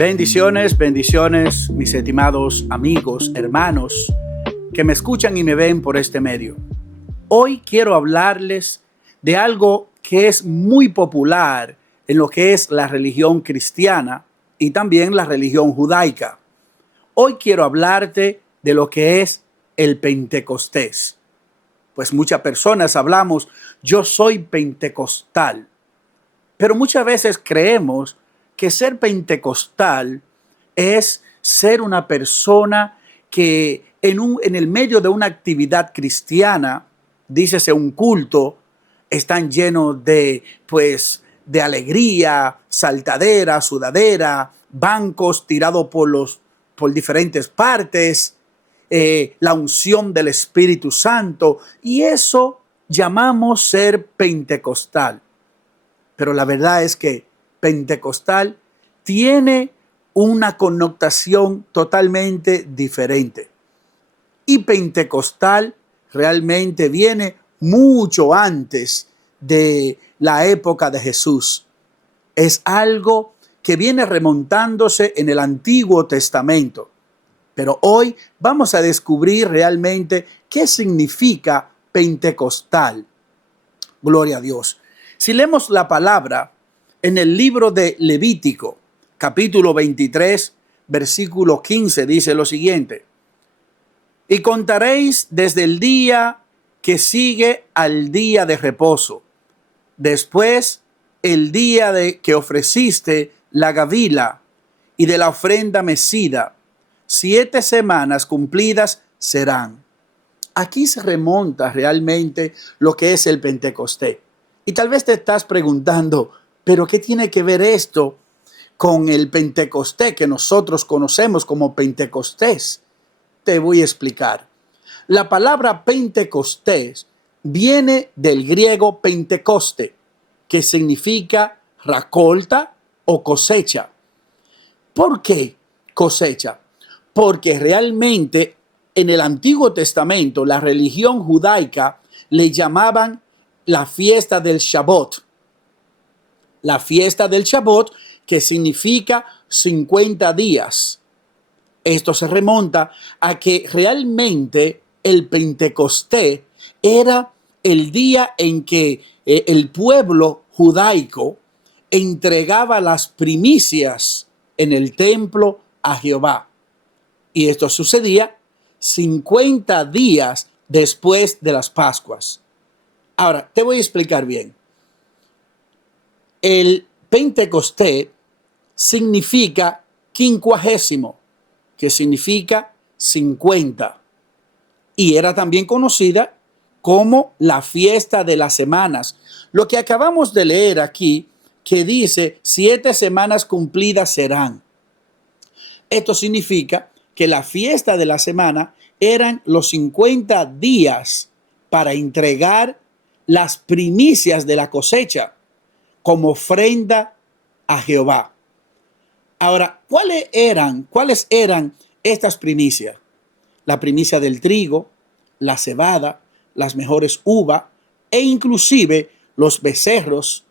Bendiciones, bendiciones, mis estimados amigos, hermanos, que me escuchan y me ven por este medio. Hoy quiero hablarles de algo que es muy popular en lo que es la religión cristiana y también la religión judaica. Hoy quiero hablarte de lo que es el Pentecostés. Pues muchas personas hablamos, yo soy pentecostal, pero muchas veces creemos que ser pentecostal es ser una persona que en el medio de una actividad cristiana, dícese un culto, están llenos de alegría, saltadera, sudadera, bancos tirados por diferentes partes, la unción del Espíritu Santo, y eso llamamos ser pentecostal. Pero la verdad es que pentecostal tiene una connotación totalmente diferente. Y pentecostal realmente viene mucho antes de la época de Jesús. Es algo que viene remontándose en el Antiguo Testamento. Pero hoy vamos a descubrir realmente qué significa pentecostal. Gloria a Dios. Si leemos la palabra en el libro de Levítico, capítulo 23, versículo 15, dice lo siguiente: y contaréis desde el día que sigue al día de reposo, después el día de que ofreciste la gavila y de la ofrenda mecida, 7 semanas cumplidas serán. Aquí se remonta realmente lo que es el Pentecostés. Y tal vez te estás preguntando, ¿pero qué tiene que ver esto con el Pentecostés que nosotros conocemos como Pentecostés? Te voy a explicar. La palabra Pentecostés viene del griego Pentecoste, que significa racolta o cosecha. ¿Por qué cosecha? Porque realmente en el Antiguo Testamento la religión judaica le llamaban la fiesta del Shabbat. La fiesta del Shabbat, que significa 50 días. Esto se remonta a que realmente el Pentecostés era el día en que el pueblo judaico entregaba las primicias en el templo a Jehová. Y esto sucedía 50 días después de las Pascuas. Ahora, te voy a explicar bien. El Pentecostés significa 50, que significa 50. Y era también conocida como la fiesta de las semanas. Lo que acabamos de leer aquí, que dice 7 semanas cumplidas serán. Esto significa que la fiesta de la semana eran los 50 días para entregar las primicias de la cosecha como ofrenda a Jehová. Ahora, ¿cuáles eran estas primicias? La primicia del trigo, la cebada, las mejores uvas e inclusive los becerros,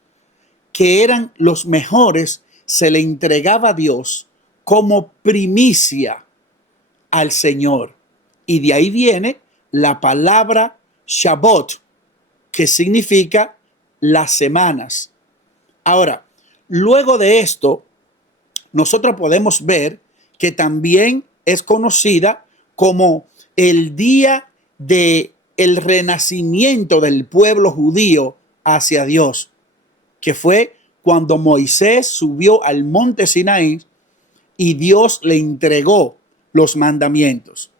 que eran los mejores, se le entregaba a Dios como primicia al Señor. Y de ahí viene la palabra Shabbat, que significa las semanas. Ahora, luego de esto, nosotros podemos ver que también es conocida como el día del renacimiento del pueblo judío hacia Dios, que fue cuando Moisés subió al monte Sinaí y Dios le entregó los mandamientos.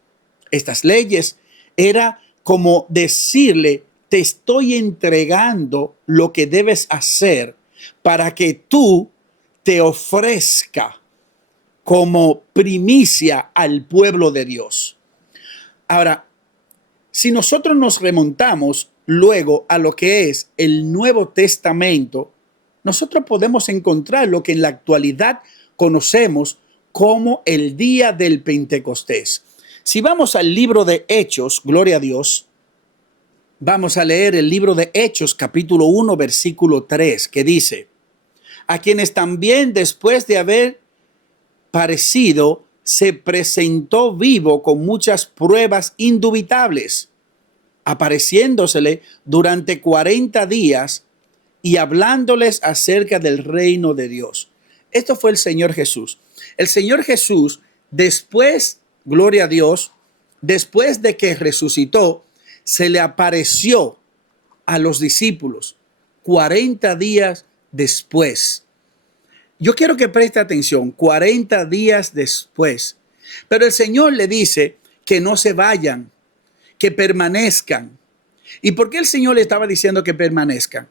Estas leyes era como decirle, te estoy entregando lo que debes hacer para que tú te ofrezca como primicia al pueblo de Dios. Ahora, si nosotros nos remontamos luego a lo que es el Nuevo Testamento, nosotros podemos encontrar lo que en la actualidad conocemos como el día del Pentecostés. Si vamos al libro de Hechos, gloria a Dios, vamos a leer el libro de Hechos, capítulo 1, versículo 3, que dice: a quienes también después de haber parecido se presentó vivo con muchas pruebas indubitables, apareciéndosele durante 40 días y hablándoles acerca del reino de Dios. Esto fue el Señor Jesús. El Señor Jesús, después, gloria a Dios, después de que resucitó, se le apareció a los discípulos 40 días después. Yo quiero que preste atención, 40 días después. Pero el Señor le dice que no se vayan, que permanezcan. ¿Y por qué el Señor le estaba diciendo que permanezcan?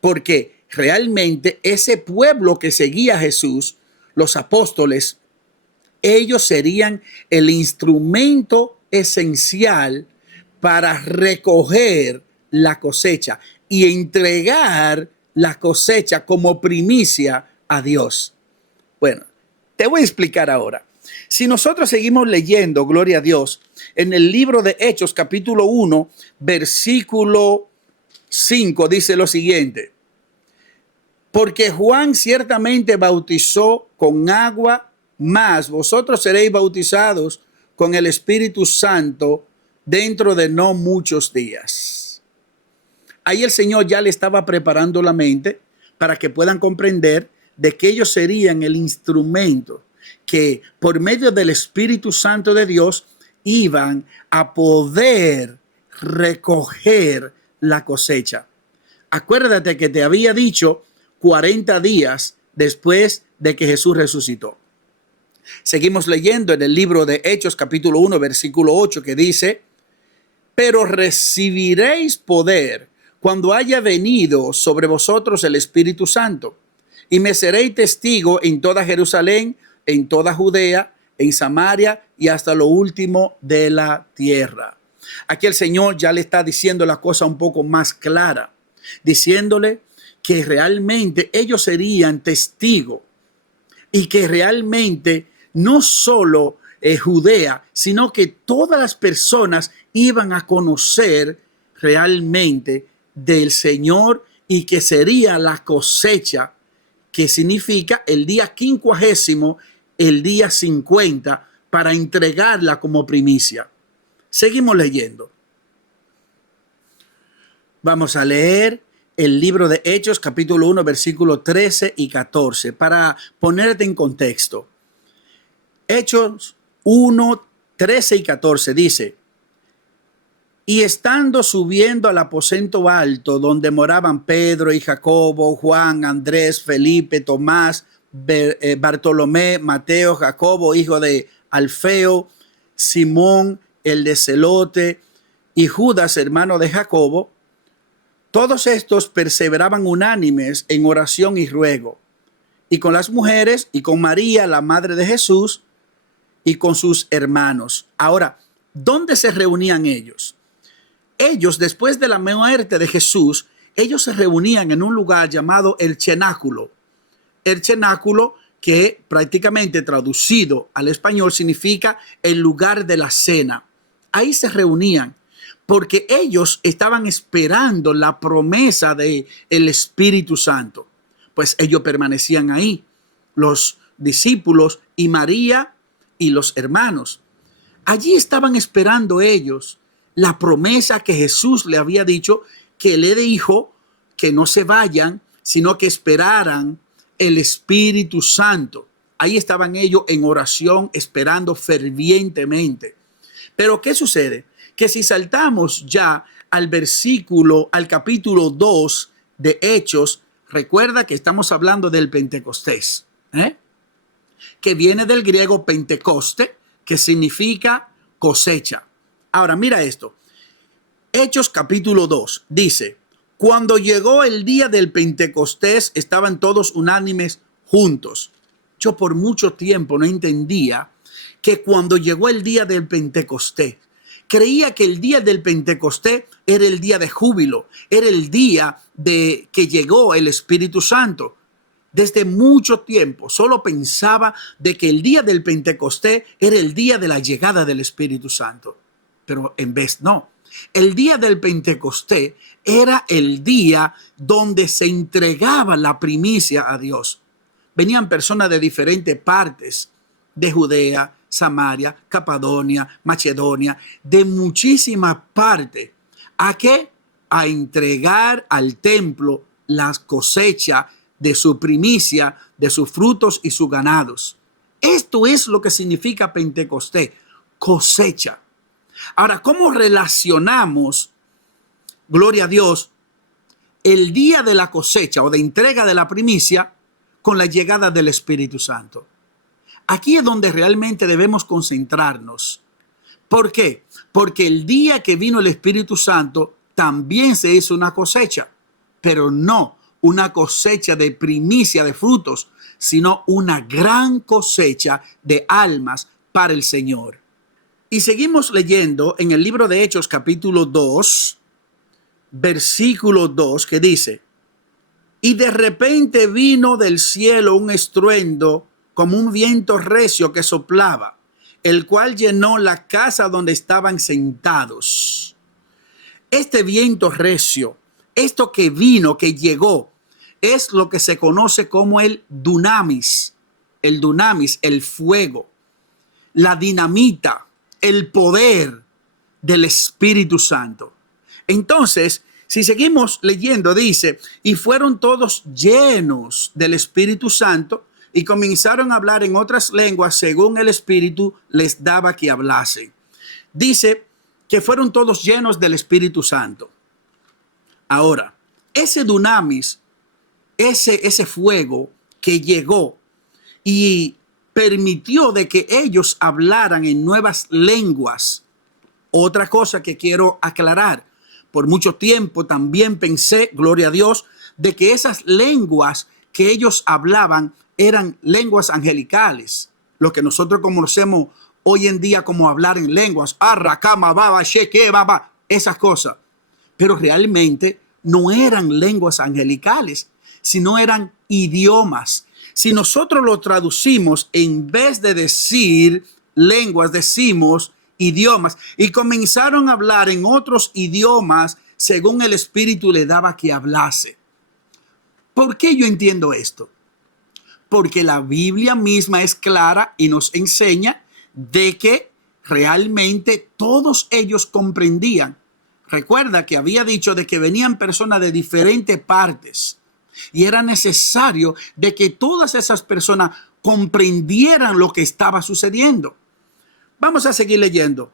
Porque realmente ese pueblo que seguía a Jesús, los apóstoles, ellos serían el instrumento esencial para recoger la cosecha y entregar la cosecha como primicia a Dios. Bueno, te voy a explicar ahora. Si nosotros seguimos leyendo, gloria a Dios, en el libro de Hechos, capítulo 1, versículo 5, dice lo siguiente: porque Juan ciertamente bautizó con agua, mas vosotros seréis bautizados con el Espíritu Santo dentro de no muchos días. Ahí el Señor ya le estaba preparando la mente para que puedan comprender de que ellos serían el instrumento que por medio del Espíritu Santo de Dios iban a poder recoger la cosecha. Acuérdate que te había dicho 40 días después de que Jesús resucitó. Seguimos leyendo en el libro de Hechos capítulo 1 versículo 8 que dice: pero recibiréis poder cuando haya venido sobre vosotros el Espíritu Santo, y me seréis testigo en toda Jerusalén, en toda Judea, en Samaria y hasta lo último de la tierra. Aquí el Señor ya le está diciendo la cosa un poco más clara, diciéndole que realmente ellos serían testigos y que realmente no solo Judea, sino que todas las personas iban a conocer realmente del Señor y que sería la cosecha, que significa el día 50, el día 50, para entregarla como primicia. Seguimos leyendo. Vamos a leer el libro de Hechos, capítulo 1, versículos 13 y 14, para ponerte en contexto. Hechos 1, 13 y 14 dice: y estando subiendo al aposento alto donde moraban Pedro y Jacobo, Juan, Andrés, Felipe, Tomás, Bartolomé, Mateo, Jacobo, hijo de Alfeo, Simón, el de Celote, y Judas, hermano de Jacobo, todos estos perseveraban unánimes en oración y ruego, y con las mujeres, y con María, la madre de Jesús, y con sus hermanos. Ahora, ¿dónde se reunían ellos? Ellos, después de la muerte de Jesús, ellos se reunían en un lugar llamado el cenáculo. El cenáculo, que prácticamente traducido al español significa el lugar de la cena. Ahí se reunían porque ellos estaban esperando la promesa del Espíritu Santo. Pues ellos permanecían ahí, los discípulos y María y los hermanos. Allí estaban esperando ellos la promesa que Jesús le había dicho, que le dijo que no se vayan, sino que esperaran el Espíritu Santo. Ahí estaban ellos en oración, esperando fervientemente. Pero ¿qué sucede? Que si saltamos ya al capítulo 2 de Hechos, recuerda que estamos hablando del Pentecostés, que viene del griego Pentecoste, que significa cosecha. Ahora, mira esto. Hechos capítulo 2 dice: cuando llegó el día del Pentecostés, estaban todos unánimes juntos. Yo por mucho tiempo no entendía que cuando llegó el día del Pentecostés, creía que el día del Pentecostés era el día de júbilo, era el día de que llegó el Espíritu Santo. Desde mucho tiempo solo pensaba de que el día del Pentecostés era el día de la llegada del Espíritu Santo. Pero en vez no. El día del Pentecostés era el día donde se entregaba la primicia a Dios. Venían personas de diferentes partes de Judea, Samaria, Capadonia, Macedonia, de muchísimas partes. ¿A qué? A entregar al templo la cosecha de su primicia, de sus frutos y sus ganados. Esto es lo que significa Pentecostés, cosecha. Ahora, ¿cómo relacionamos, gloria a Dios, el día de la cosecha o de entrega de la primicia con la llegada del Espíritu Santo? Aquí es donde realmente debemos concentrarnos. ¿Por qué? Porque el día que vino el Espíritu Santo también se hizo una cosecha, pero no una cosecha de primicia de frutos, sino una gran cosecha de almas para el Señor. Y seguimos leyendo en el libro de Hechos capítulo 2, versículo 2, que dice: y de repente vino del cielo un estruendo como un viento recio que soplaba, el cual llenó la casa donde estaban sentados. Este viento recio, esto que vino, que llegó, es lo que se conoce como el dunamis, el fuego, la dinamita, el poder del Espíritu Santo. Entonces, si seguimos leyendo, dice: y fueron todos llenos del Espíritu Santo y comenzaron a hablar en otras lenguas según el Espíritu les daba que hablasen. Dice que fueron todos llenos del Espíritu Santo. Ahora, ese dunamis, ese fuego que llegó y permitió de que ellos hablaran en nuevas lenguas. Otra cosa que quiero aclarar: por mucho tiempo también pensé, gloria a Dios, de que esas lenguas que ellos hablaban eran lenguas angelicales, lo que nosotros conocemos hoy en día como hablar en lenguas, arracama, baba, sheque, baba, esas cosas. Pero realmente no eran lenguas angelicales, sino eran idiomas. Si nosotros lo traducimos, en vez de decir lenguas, decimos idiomas, y comenzaron a hablar en otros idiomas según el Espíritu le daba que hablase. ¿Por qué yo entiendo esto? Porque la Biblia misma es clara y nos enseña de que realmente todos ellos comprendían. Recuerda que había dicho de que venían personas de diferentes partes y era necesario de que todas esas personas comprendieran lo que estaba sucediendo. Vamos a seguir leyendo.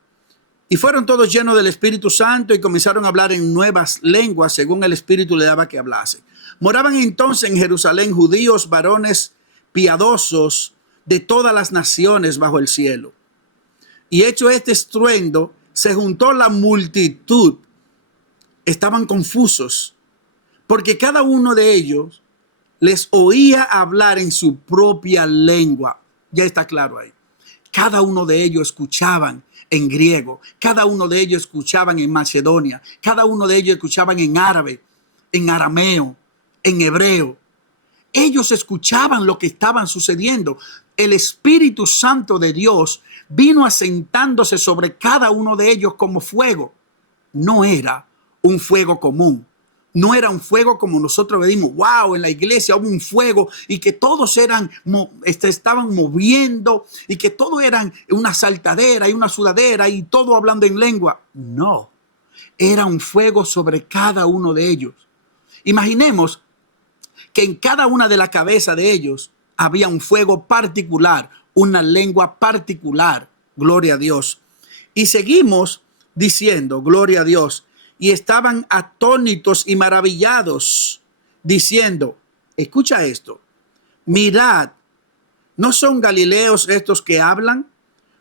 Y fueron todos llenos del Espíritu Santo y comenzaron a hablar en nuevas lenguas según el Espíritu le daba que hablase. Moraban entonces en Jerusalén judíos, varones piadosos de todas las naciones bajo el cielo. Y hecho este estruendo, se juntó la multitud. Estaban confusos, porque cada uno de ellos les oía hablar en su propia lengua. Ya está claro ahí. Cada uno de ellos escuchaban en griego, cada uno de ellos escuchaban en Macedonia, cada uno de ellos escuchaban en árabe, en arameo, en hebreo. Ellos escuchaban lo que estaban sucediendo. El Espíritu Santo de Dios vino asentándose sobre cada uno de ellos como fuego. No era un fuego común. No era un fuego como nosotros vedimos, wow, en la iglesia hubo un fuego y que todos estaban moviendo y que todo eran una saltadera y una sudadera y todo hablando en lengua. No, era un fuego sobre cada uno de ellos. Imaginemos que en cada una de las cabezas de ellos había un fuego particular, una lengua particular, gloria a Dios. Y seguimos diciendo, gloria a Dios. Y estaban atónitos y maravillados, diciendo, escucha esto, mirad, ¿no son galileos estos que hablan?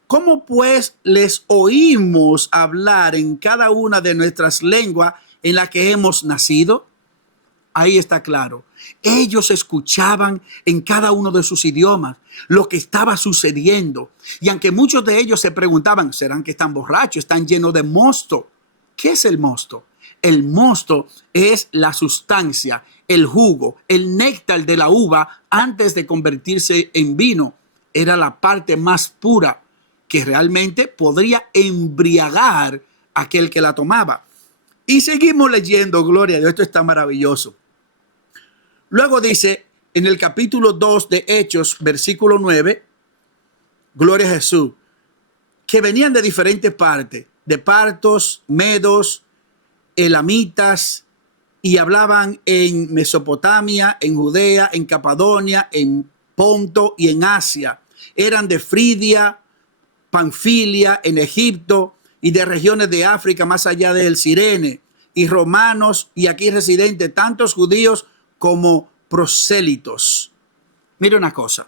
¿Cómo pues les oímos hablar en cada una de nuestras lenguas en la que hemos nacido? Ahí está claro. Ellos escuchaban en cada uno de sus idiomas lo que estaba sucediendo. Y aunque muchos de ellos se preguntaban, ¿serán que están borrachos? Están llenos de mosto. ¿Qué es el mosto? El mosto es la sustancia, el jugo, el néctar de la uva antes de convertirse en vino. Era la parte más pura que realmente podría embriagar a aquel que la tomaba. Y seguimos leyendo, gloria a Dios, esto está maravilloso. Luego dice en el capítulo 2 de Hechos, versículo 9, gloria a Jesús, que venían de diferentes partes, de partos, medos, elamitas, y hablaban en Mesopotamia, en Judea, en Capadonia, en Ponto y en Asia. Eran de Frigia, Panfilia, en Egipto y de regiones de África más allá del Cirene, y romanos y aquí residentes, tantos judíos como prosélitos. Mira una cosa,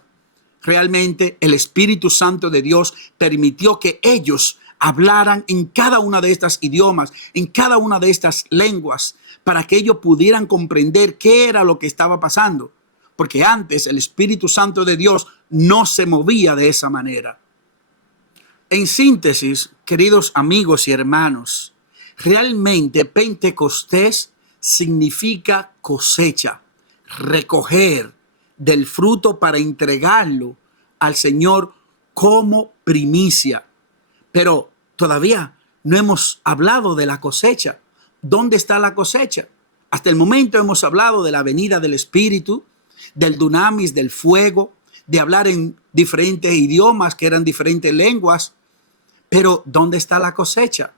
realmente el Espíritu Santo de Dios permitió que ellos hablaran en cada una de estas idiomas, en cada una de estas lenguas, para que ellos pudieran comprender qué era lo que estaba pasando. Porque antes el Espíritu Santo de Dios no se movía de esa manera. En síntesis, queridos amigos y hermanos, realmente Pentecostés significa cosecha, recoger del fruto para entregarlo al Señor como primicia. Pero todavía no hemos hablado de la cosecha. ¿Dónde está la cosecha? Hasta el momento hemos hablado de la venida del Espíritu, del dunamis, del fuego, de hablar en diferentes idiomas que eran diferentes lenguas. Pero ¿dónde está la cosecha?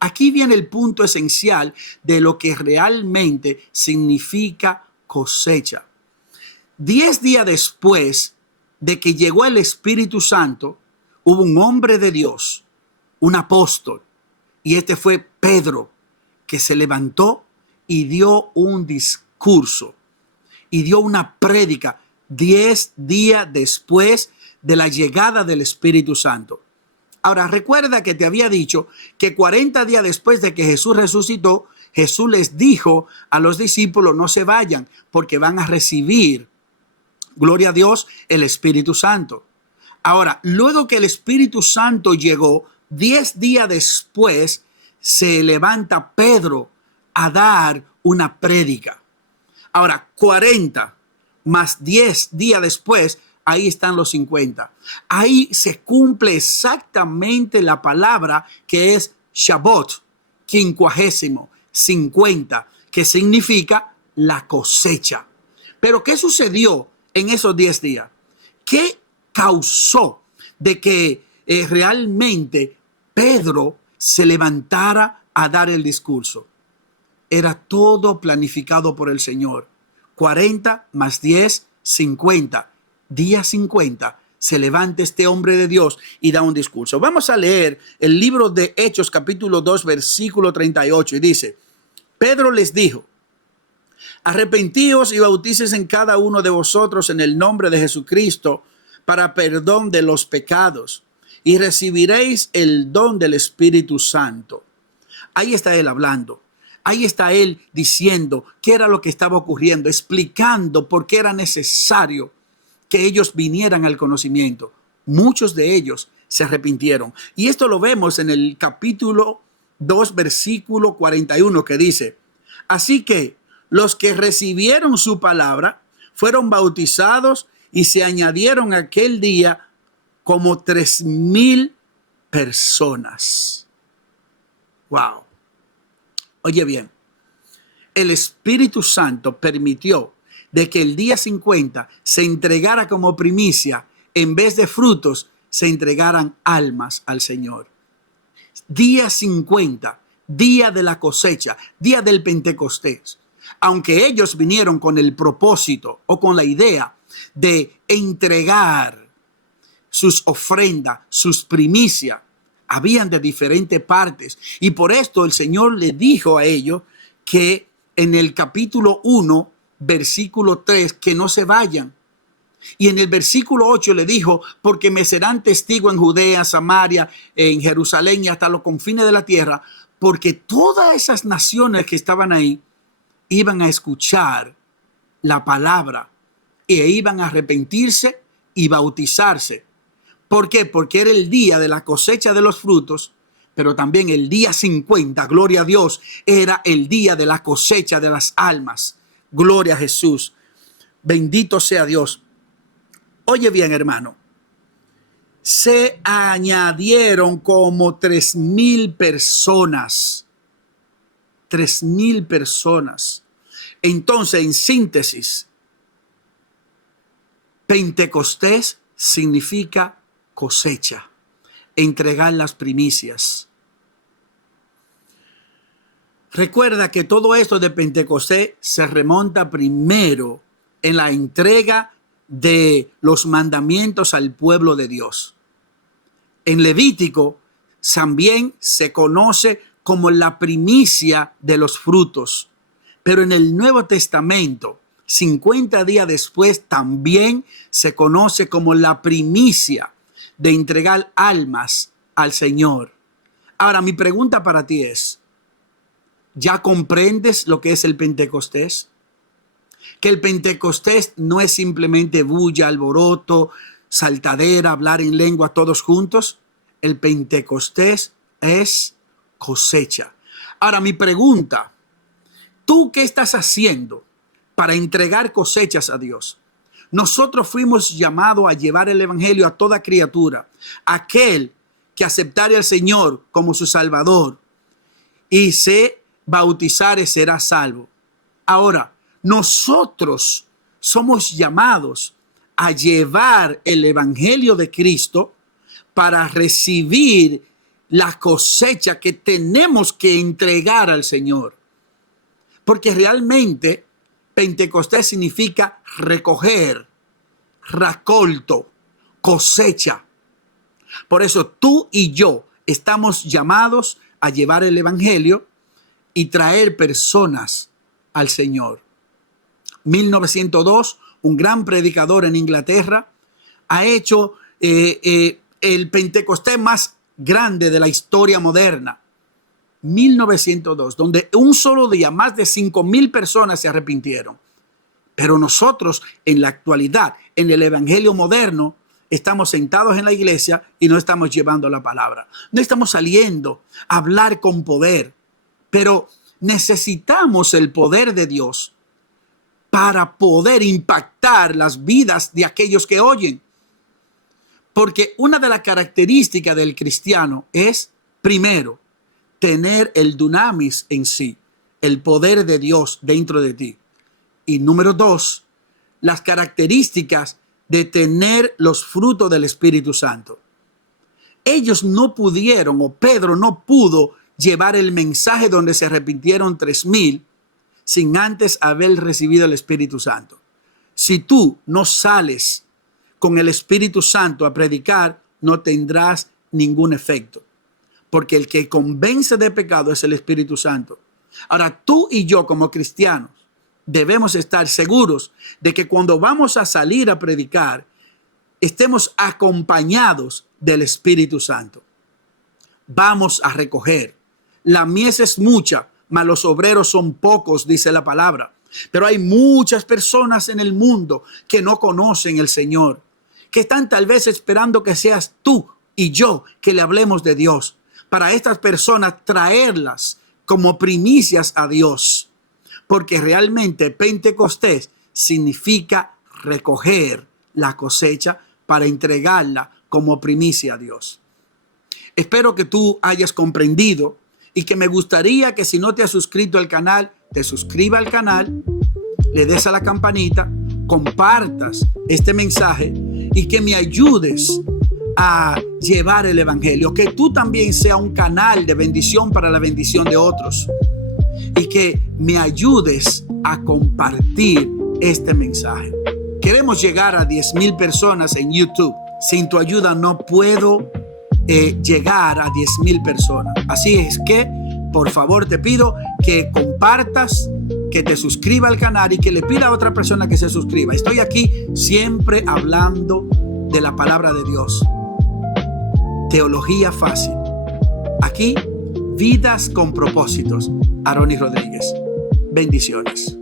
Aquí viene el punto esencial de lo que realmente significa cosecha. 10 días después de que llegó el Espíritu Santo, hubo un hombre de Dios, un apóstol, y este fue Pedro, que se levantó y dio un discurso y dio una prédica 10 días después de la llegada del Espíritu Santo. Ahora, recuerda que te había dicho que 40 días después de que Jesús resucitó, Jesús les dijo a los discípulos, no se vayan porque van a recibir, gloria a Dios, el Espíritu Santo. Ahora, luego que el Espíritu Santo llegó, 10 días después, se levanta Pedro a dar una prédica. Ahora, 40 más 10 días después, ahí están los 50. Ahí se cumple exactamente la palabra que es Shabbat, 50, 50, que significa la cosecha. Pero ¿qué sucedió en esos 10 días? ¿Qué causó de que realmente Pedro se levantara a dar el discurso? Era todo planificado por el Señor. 40 más 10, 50. Día 50 se levanta este hombre de Dios y da un discurso. Vamos a leer el libro de Hechos capítulo 2 versículo 38 y dice: Pedro les dijo: arrepentíos y bautícese en cada uno de vosotros en el nombre de Jesucristo para perdón de los pecados y recibiréis el don del Espíritu Santo. Ahí está él hablando. Ahí está él diciendo qué era lo que estaba ocurriendo, explicando por qué era necesario que ellos vinieran al conocimiento. Muchos de ellos se arrepintieron. Y esto lo vemos en el capítulo 2, versículo 41, que dice: así que los que recibieron su palabra fueron bautizados y se añadieron aquel día como 3,000 personas. Wow. Oye bien, el Espíritu Santo permitió de que el día 50 se entregara como primicia, en vez de frutos, se entregaran almas al Señor. Día 50, día de la cosecha, día del Pentecostés. Aunque ellos vinieron con el propósito o con la idea de entregar sus ofrendas, sus primicias, habían de diferentes partes. Y por esto el Señor le dijo a ellos que en el capítulo 1, versículo 3, que no se vayan. Y en el versículo 8 le dijo: porque me serán testigo en Judea, Samaria, en Jerusalén y hasta los confines de la tierra, porque todas esas naciones que estaban ahí iban a escuchar la palabra e iban a arrepentirse y bautizarse. ¿Por qué? Porque era el día de la cosecha de los frutos, pero también el día 50, gloria a Dios, era el día de la cosecha de las almas. Gloria a Jesús. Bendito sea Dios. Oye bien, hermano, se añadieron como 3,000 personas. 3,000 personas. Entonces, en síntesis, Pentecostés significa cosecha, entregar las primicias. Recuerda que todo esto de Pentecostés se remonta primero en la entrega de los mandamientos al pueblo de Dios. En Levítico también se conoce como la primicia de los frutos, pero en el Nuevo Testamento, 50 días después, también se conoce como la primicia de entregar almas al Señor. Ahora, mi pregunta para ti es, ¿ya comprendes lo que es el Pentecostés? Que el Pentecostés no es simplemente bulla, alboroto, saltadera, hablar en lengua todos juntos. El Pentecostés es cosecha. Ahora, mi pregunta, ¿tú qué estás haciendo para entregar cosechas a Dios? Nosotros fuimos llamados a llevar el evangelio a toda criatura. Aquel que aceptare al Señor como su Salvador y se bautizare será salvo. Ahora, nosotros somos llamados a llevar el evangelio de Cristo para recibir la cosecha que tenemos que entregar al Señor. Porque realmente Pentecostés significa recoger, racolto, cosecha. Por eso tú y yo estamos llamados a llevar el evangelio y traer personas al Señor. 1902, un gran predicador en Inglaterra, ha hecho el Pentecostés más grande de la historia moderna. 1902, donde un solo día más de 5,000 personas se arrepintieron. Pero nosotros en la actualidad, en el evangelio moderno, estamos sentados en la iglesia y no estamos llevando la palabra. No estamos saliendo a hablar con poder, pero necesitamos el poder de Dios para poder impactar las vidas de aquellos que oyen. Porque una de las características del cristiano es, primero, tener el dunamis en sí, el poder de Dios dentro de ti. Y número 2, las características de tener los frutos del Espíritu Santo. Ellos no pudieron, o Pedro no pudo llevar el mensaje donde se arrepintieron 3,000 sin antes haber recibido el Espíritu Santo. Si tú no sales con el Espíritu Santo a predicar, no tendrás ningún efecto. Porque el que convence de pecado es el Espíritu Santo. Ahora, tú y yo como cristianos debemos estar seguros de que cuando vamos a salir a predicar, estemos acompañados del Espíritu Santo. Vamos a recoger. La mies es mucha, mas los obreros son pocos, dice la palabra. Pero hay muchas personas en el mundo que no conocen el Señor, que están tal vez esperando que seas tú y yo que le hablemos de Dios. Para estas personas traerlas como primicias a Dios. Porque realmente Pentecostés significa recoger la cosecha para entregarla como primicia a Dios. Espero que tú hayas comprendido y que me gustaría que si no te has suscrito al canal, te suscribas al canal, le des a la campanita, compartas este mensaje y que me ayudes a llevar el evangelio, que tú también seas un canal de bendición para la bendición de otros y que me ayudes a compartir este mensaje. Queremos llegar a 10,000 personas en YouTube. Sin tu ayuda no puedo llegar a 10,000 personas. Así es que, por favor, te pido que compartas, que te suscriba al canal y que le pida a otra persona que se suscriba. Estoy aquí siempre hablando de la palabra de Dios. Teología fácil. Aquí, vidas con propósitos. Aroni Rodríguez. Bendiciones.